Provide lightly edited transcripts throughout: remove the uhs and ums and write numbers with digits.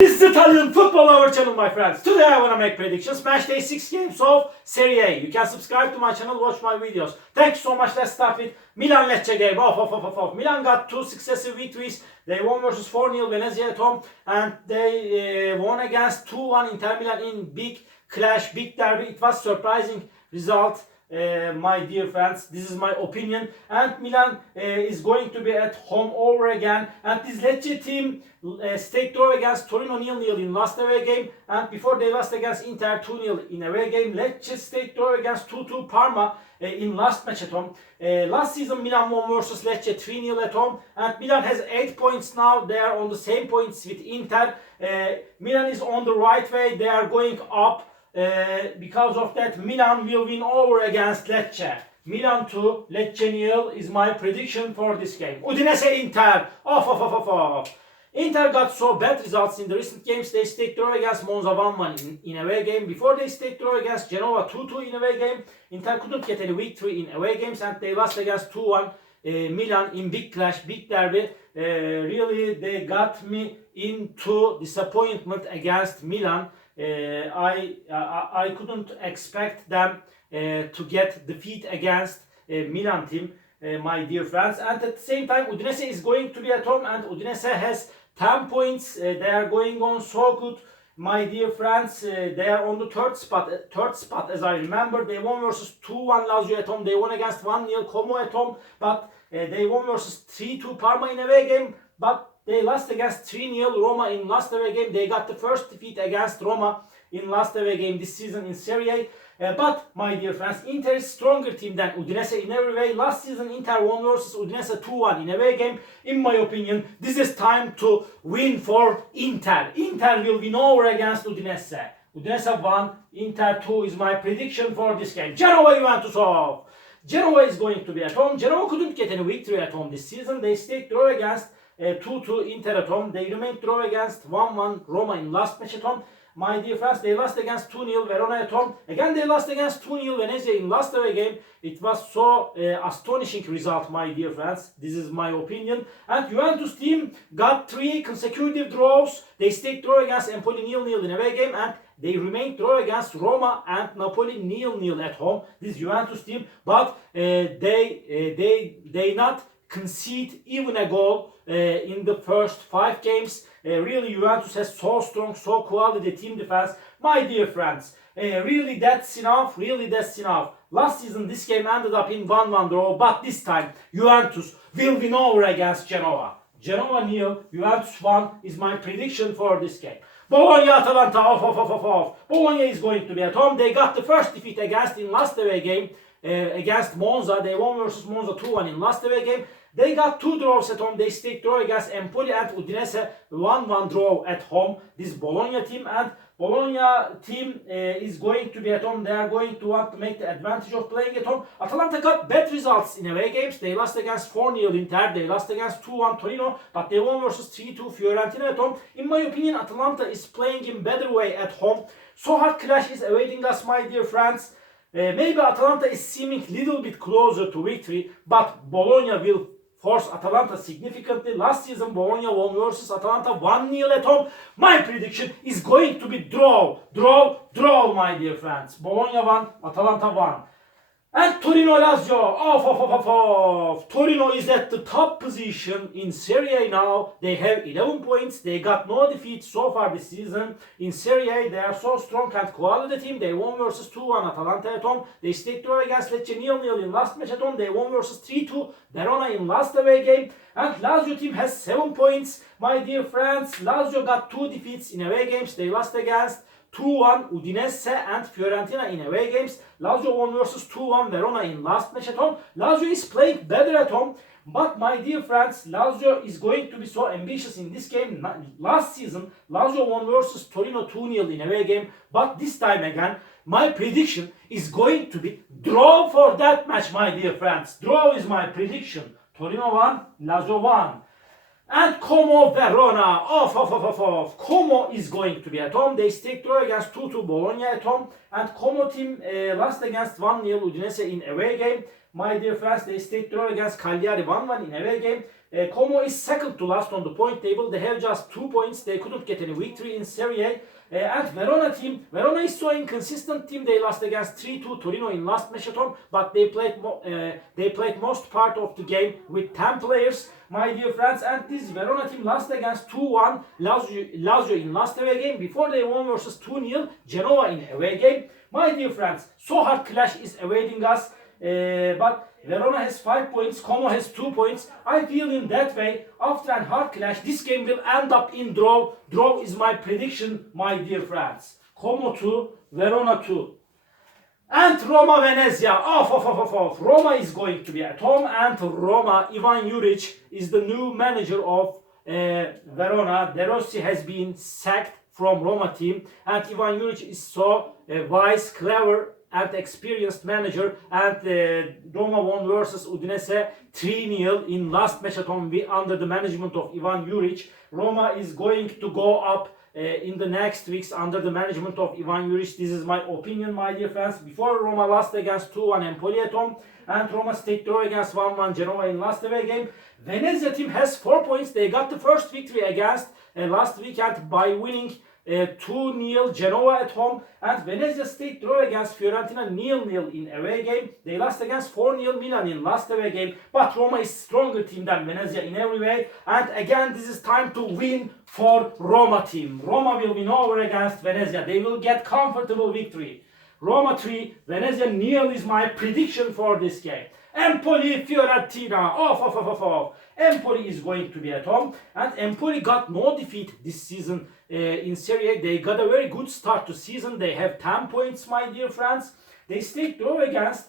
This is Italian football our channel, my friends. Today I want to make predictions. Match day 6 games of Serie. You can subscribe to my channel, watch my videos. Thank you so much. Let's start with Milan-Lecce game. Milan got 2 successive victories. They won versus 4-0 Venezia at home. And they won against 2-1 Inter Milan in big clash, big derby. It was surprising result. My dear friends, this is my opinion, and Milan is going to be at home over again, and this Lecce team stayed draw against Torino 0-0 in last away game, and before they lost against Inter 2-0 in away game. Lecce stayed draw against 2-2 Parma in last match at home. Last season Milan won versus Lecce 3-0 at home, and Milan has 8 points now. They are on the same points with Inter. Milan is on the right way, they are going up. Because of that, Milan will win over against Lecce. Milan 2, Lecce 0 is my prediction for this game. Udinese Inter. Inter got so bad results in the recent games. They stayed draw against Monza 1-1 in away game. Before they stayed draw against Genoa 2-2 in away game. Inter couldn't get any victory in away games, and they lost against 2-1 Milan in big clash, big derby. Really, they got me into disappointment against Milan. I couldn't expect them to get defeat against Milan team, my dear friends. And at the same time, Udinese is going to be at home, and Udinese has 10 points. They are going on so good, my dear friends. They are on the third spot as I remember. They won versus 2-1 Lazio at home. They won against 1-0 Como at home, but they won versus 3-2 Parma in away game, but they lost against 3-0 Roma in last away game. They got the first defeat against Roma in last away game this season in Serie. But my dear friends, Inter is stronger team than Udinese in every way. Last season Inter won versus Udinese 2-1 in away game. In my opinion, this is time to win for Inter. Inter will win over against Udinese. Udinese 1, Inter 2 is my prediction for this game. Genoa-Juventus off. Genoa is going to be at home. Genoa couldn't get any victory at home this season. They stayed draw against 2-2 Inter at home. They remained draw against 1-1 Roma in last match at home. My dear friends, they lost against 2-0 Verona at home. Again, they lost against 2-0 Venezia in last away game. It was so astonishing result, my dear friends. This is my opinion. And Juventus team got 3 consecutive draws. They stayed draw against Empoli 0-0 in away game, and they remained draw against Roma and Napoli 0-0 at home. This Juventus team, but they not concede even a goal in the first 5 games. Really, Juventus has so strong, so quality team defense. My dear friends, really that's enough. Last season this game ended up in 1-1 draw, but this time Juventus will win over against Genoa. Genoa 0, Juventus 1 is my prediction for this game. Bologna-Atalanta off. Bologna is going to be at home. They got the first defeat in last away game against Monza. They won versus Monza 2-1 in last away game. They got 2 draws at home. They stayed draw against Empoli and Udinese 1-1 draw at home. This Bologna team, and Bologna team is going to be at home. They are going to want to make the advantage of playing at home. Atalanta got bad results in away games. They lost against 4-0 Inter. They lost against 2-1 Torino, but they won versus 3-2 Fiorentina at home. In my opinion, Atalanta is playing in better way at home. So hard clash is awaiting us, my dear friends. Maybe Atalanta is seeming little bit closer to victory, but Bologna will force Atalanta significantly. Last season Bologna won versus Atalanta 1-0 at home. My prediction is going to be draw, my dear friends. Bologna 1, Atalanta 1. And Torino-Lazio off. Torino is at the top position in Serie now. They have 11 points. They got no defeat so far this season. In Serie, they are so strong and quality team. They won versus 2-1 Atalanta at home. They stayed draw against Lecce 0-0 in last match at home. They won versus 3-2 Verona in last away game. And Lazio team has 7 points. My dear friends, Lazio got 2 defeats in away games. They lost against 2-1 Udinese and Fiorentina in away games. Lazio won versus 2-1 Verona in last match at home. Lazio is playing better at home, but my dear friends, Lazio is going to be so ambitious in this game. Last season, Lazio won versus Torino 2-0 in away game, but this time again, my prediction is going to be draw for that match, my dear friends. Draw is my prediction. Torino 1, Lazio 1. And Como Verona off. Como is going to be at home. They stayed draw against 2-2 Bologna at home. And Como team lost against 1-0 Udinese in away game. My dear friends, they stayed draw against Cagliari 1-1 in away game. Como is second to last on the point table. They have just 2 points. They couldn't get any victory in Serie. And Verona is so inconsistent team. They lost against 3-2 Torino in last match at home, but they played most part of the game with 10 players, my dear friends. And this Verona team lost against 2-1 Lazio in last away game. Before they won versus 2-0 Genoa in away game. My dear friends, so hard clash is awaiting us. But Verona has 5 points, Como has 2 points. I feel in that way, after a hard clash, this game will end up in draw. Draw is my prediction, my dear friends. Como 2, Verona 2. And Roma Venezia. Off. Roma is going to be at home, and Roma, Ivan Juric is the new manager of Verona. De Rossi has been sacked from Roma team, and Ivan Juric is so wise, clever and experienced manager. And Roma won versus Udinese 3-0 in last match at home under the management of Ivan Juric. Roma is going to go up in the next weeks under the management of Ivan Juric. This is my opinion, my dear friends. Before, Roma lost against 2-1 Empoli at home, and Roma stayed draw against 1-1 Genoa in last away game. Venezia team has 4 points. They got the first victory against last weekend by winning 2-0 Genoa at home, and Venezia stayed draw against Fiorentina 0-0 in away game. They lost against 4-0 Milan in last away game, but Roma is stronger team than Venezia in every way. And again, this is time to win for Roma team. Roma will win over against Venezia. They will get comfortable victory. Roma 3, Venezia 0 is my prediction for this game. Empoli Fiorentina. Off. Empoli is going to be at home, and Empoli got no defeat this season in Serie. They got a very good start to season. They have 10 points, my dear friends. They stayed draw against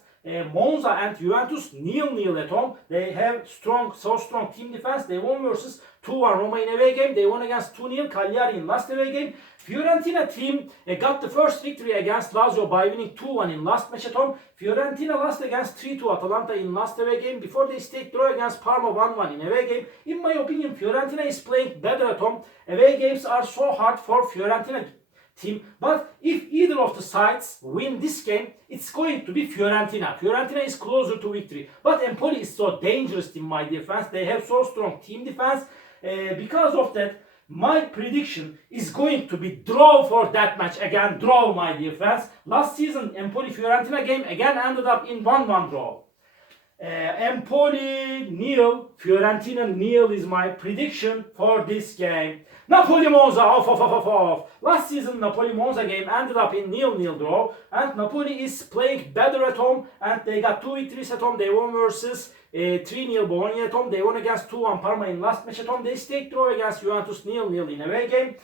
Monza and Juventus 0-0 at home. They have strong team defense. They won versus 2-1 Roma in away game. They won against 2-0 Cagliari in last away game. Fiorentina team got the first victory against Lazio by winning 2-1 in last match at home. Fiorentina lost against 3-2 Atalanta in last away game before they stayed draw against Parma 1-1 in away game. In my opinion, Fiorentina is playing better at home. Away games are so hard for Fiorentina team, but if either of the sides win this game, it's going to be Fiorentina. Fiorentina is closer to victory, but Empoli is so dangerous team, my dear friends. They have so strong team defense. Because of that, my prediction is going to be draw for that match. Again, draw, my dear friends. Last season, Empoli-Fiorentina game again ended up in 1-1 draw. Empoli 0, Fiorentina 0 is my prediction for this game. Napoli-Monza, off. Last season, Napoli-Monza game ended up in 0-0 draw, and Napoli is playing better at home, and they got 2 victories at home. They won versus 3-0 Bologna at home. They won against 2-1 Parma in last match at home. They stayed draw against Juventus 0-0 in away game.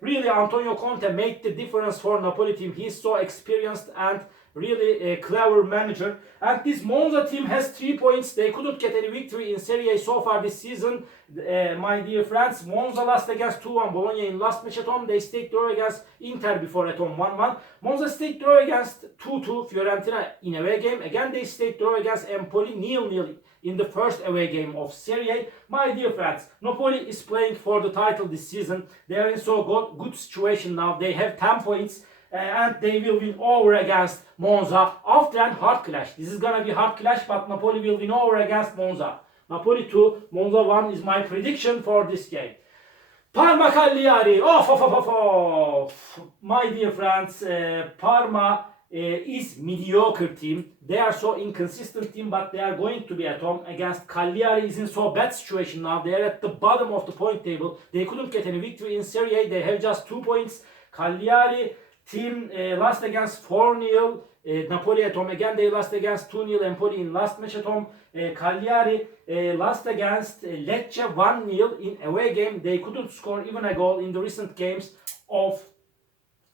Really, Antonio Conte made the difference for Napoli team. He's so experienced and really a clever manager. And this Monza team has 3 points. They couldn't get any victory in Serie A so far this season, my dear friends. Monza lost against 2-1 Bologna in last match at home. They stayed draw against Inter before at home 1-1. Monza stayed draw against 2-2 Fiorentina in away game. Again, they stayed draw against Empoli 0-0 in the first away game of Serie A. My dear friends, Napoli is playing for the title this season. They are in so good situation now. They have 10 points. And they will win over against Monza after a hard clash. This is gonna be hard clash, but Napoli will win over against Monza. Napoli 2, Monza 1 is my prediction for this game. Parma Cagliari, off. My dear friends, Parma is mediocre team. They are so inconsistent team, but they are going to be at home against Cagliari. Is in so bad situation now. They are at the bottom of the point table. They couldn't get any victory in Serie A. They have just 2 points. Cagliari team lost against 4-0 Napoli at home. Again, they lost against 2-0 Empoli in last match at home. Cagliari lost against Lecce 1-0 in away game. They couldn't score even a goal in the recent games of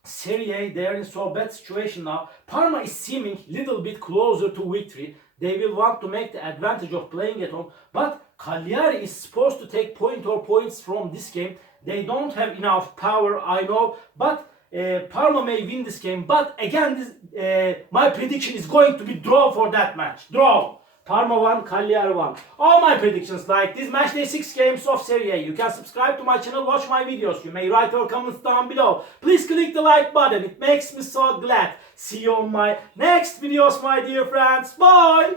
Serie A. They are in so bad situation now. Parma is seeming little bit closer to victory. They will want to make the advantage of playing at home. But Cagliari is supposed to take points from this game. They don't have enough power, I know, but Parma may win this game, but again, my prediction is going to be draw for that match. Draw. Parma 1, Cagliari 1. All my predictions like this match day 6 games of Serie A. You can subscribe to my channel, watch my videos. You may write your comments down below. Please click the like button. It makes me so glad. See you on my next videos, my dear friends. Bye.